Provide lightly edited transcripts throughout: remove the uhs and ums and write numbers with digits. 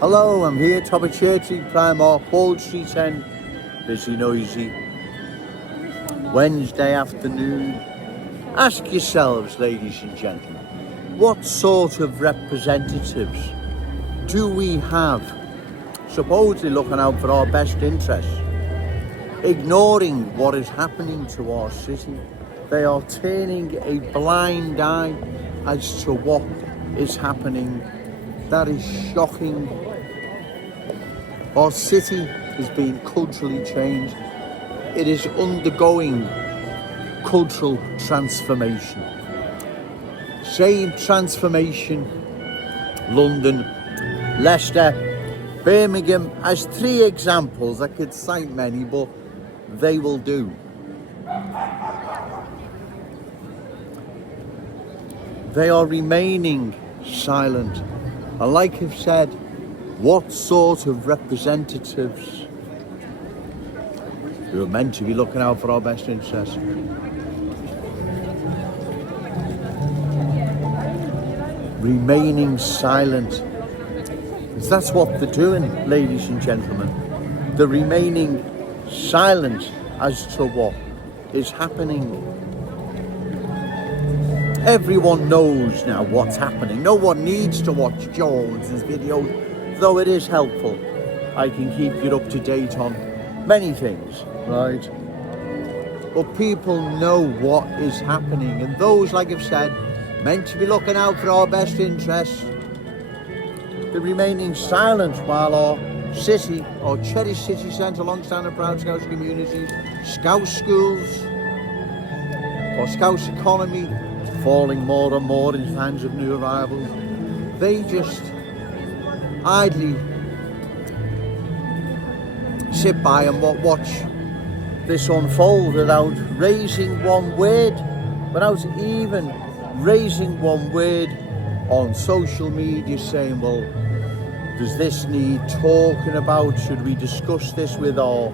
Hello, I'm here, top of Church Street, Primark, Wall Street End, busy, noisy, Wednesday afternoon. Ask yourselves, ladies and gentlemen, what sort of representatives do we have supposedly looking out for our best interests, ignoring what is happening to our city? They are turning a blind eye as to what is happening. That is shocking. Our city is being culturally changed. It is undergoing cultural transformation. Saying transformation, London, Leicester, Birmingham, as three examples. I could cite many, but they will do. They are remaining silent. And like I've said, what sort of representatives who are meant to be looking out for our best interests remaining silent? Because that's what they're doing, ladies and gentlemen. They're remaining silent as to what is happening. Everyone knows now what's happening. No one needs to watch Jones's videos, though it is helpful. I can keep you up to date on many things, right? But people know what is happening, and those, like I've said, meant to be looking out for our best interests, they're remaining silent while our city, our cherished city centre, long-standing proud Scouse community, Scouse schools, our Scouse economy, falling more and more in the hands of new arrivals. They just idly sit by and watch this unfold without raising one word, without even raising one word on social media saying, well, does this need talking about? Should we discuss this with our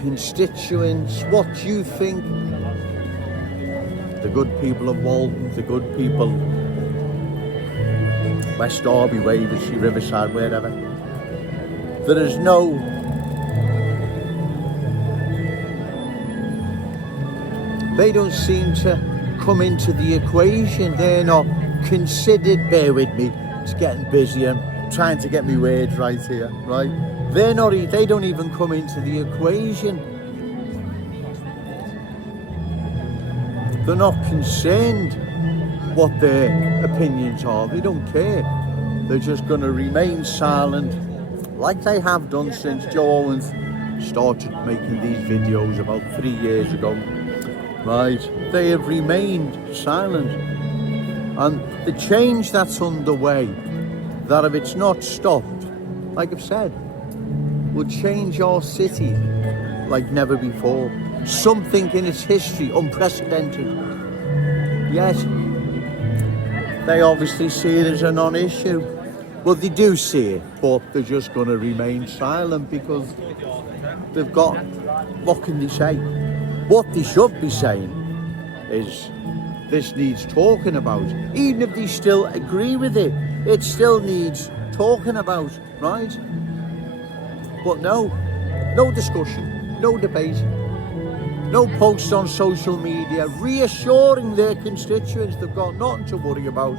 constituents? What do you think? The good people of Walton, the good people, West Derby, Waversham, Riverside, wherever. There is no they don't seem to come into the equation. They're not considered. Bear with me, it's getting busy. I'm trying to get my words right here, right? They don't even come into the equation. They're not concerned what their opinions are. They don't care. They're just going to remain silent, like they have done since Joe Owens started making these videos about 3 years ago. Right? They have remained silent. And the change that's underway, that if it's not stopped, like I've said, will change our city like never before. Something in its history unprecedented. Yes, they obviously see it as a non-issue. Well, they do see it, but they're just going to remain silent because they've got, what can they say? What they should be saying is this needs talking about. Even if they still agree with it, it still needs talking about, right? But no discussion, no debate. No posts on social media reassuring their constituents they've got nothing to worry about.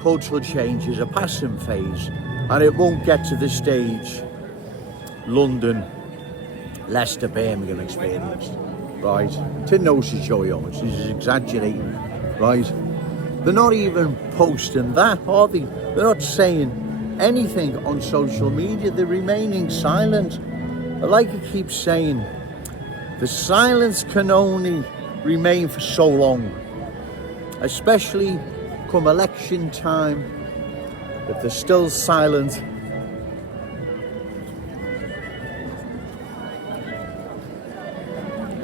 Cultural change is a passing phase and it won't get to the stage London, Leicester, Birmingham experienced, right? Tinnosis Joey Owens, he's exaggerating, right? They're not even posting that, are they? They're not saying anything on social media. They're remaining silent. Like I keep saying, the silence can only remain for so long, especially come election time. If they're still silent,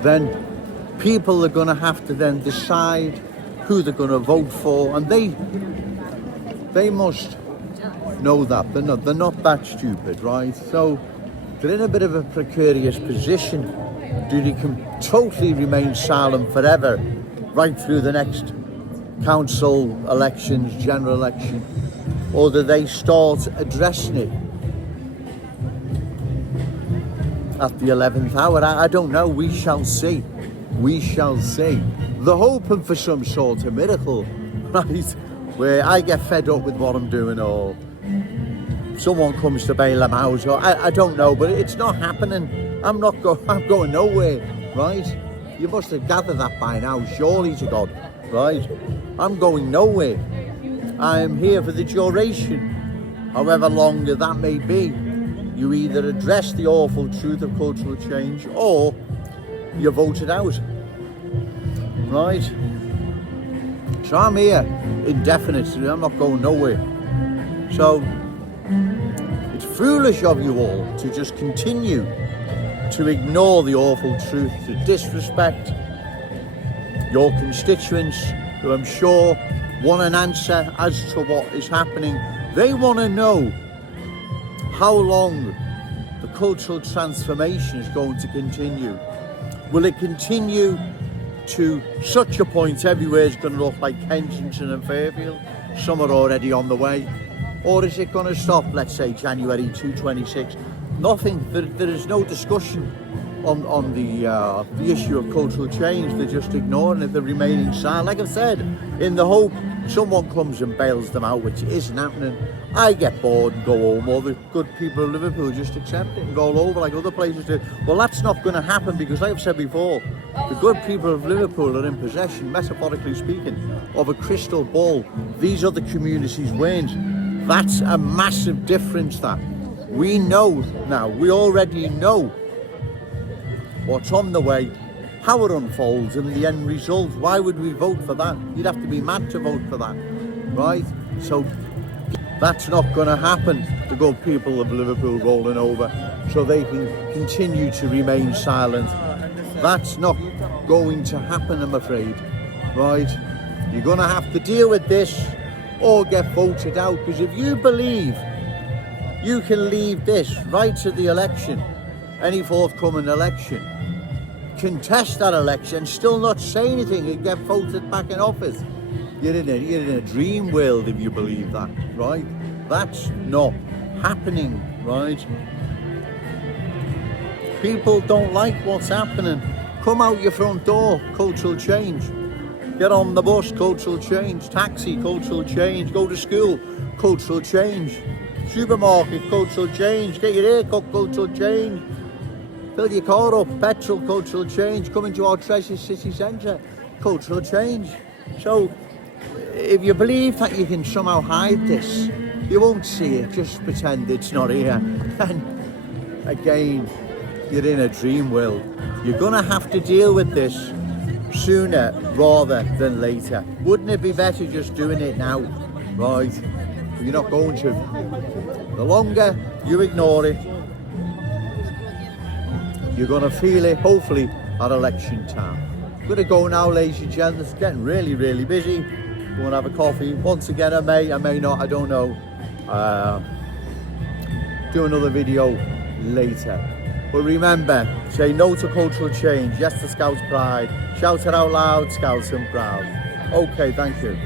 then people are going to have to then decide who they're going to vote for, and they must know that. They're not that stupid, right? So they're in a bit of a precarious position. Do they can totally remain silent forever, right through the next council elections, general election, or do they start addressing it at the 11th hour? I don't know. We shall see. We shall see. They're hoping for some sort of miracle, right? Where I get fed up with what I'm doing, or someone comes to bail them out, or I don't know, but it's not happening. I'm going nowhere, right? You must have gathered that by now, surely to God, right? I'm going nowhere. I'm here for the duration, however long that may be. You either address the awful truth of cultural change, or you're voted out, right? So I'm here indefinitely. I'm not going nowhere. So it's foolish of you all to just continue to ignore the awful truth, to disrespect your constituents, who I'm sure want an answer as to what is happening. They want to know how long the cultural transformation is going to continue. Will it continue to such a point everywhere is going to look like Kensington and Fairfield? Some are already on the way. Or is it going to stop, let's say, January 2026? Nothing. There is no discussion on the issue of cultural change. They're just ignoring it. They're remaining silent. Like I've said, in the hope someone comes and bails them out, which isn't happening. I get bored and go home, or the good people of Liverpool just accept it and go all over like other places do. Well, that's not going to happen, because like I've said before, the good people of Liverpool are in possession, metaphorically speaking, of a crystal ball. These other communities weren't. That's a massive difference. That we know now. We already know what's on the way, how it unfolds, and the end result. Why would we vote for that? You'd have to be mad to vote for that, right? So that's not going to happen. The good people of Liverpool rolling over so they can continue to remain silent. That's not going to happen, I'm afraid, right? You're going to have to deal with this or get voted out, because if you believe you can leave this right to the election, any forthcoming election, contest that election, still not say anything and get voted back in office, you're in a dream world if you believe that, right? That's not happening, right? People don't like what's happening. Come out your front door, cultural change. Get on the bus, cultural change. Taxi, cultural change. Go to school, cultural change. Supermarket, cultural change. Get your hair cut, cultural change. Fill your car up, petrol, cultural change. Come into our treasure city centre, cultural change. So if you believe that you can somehow hide this, you won't see it. Just pretend it's not here. And again, you're in a dream world. You're gonna have to deal with this sooner rather than later. Wouldn't it be better just doing it now, right? You're not going to. The longer you ignore it, you're gonna feel it, hopefully, at election time. I'm gonna go now, ladies and gentlemen. It's getting really, really busy. Go and have a coffee. Once again, I may not, I don't know. Do another video later. But remember, say no to cultural change, yes to Scouts pride, shout it out loud, Scouts and proud. Okay, thank you.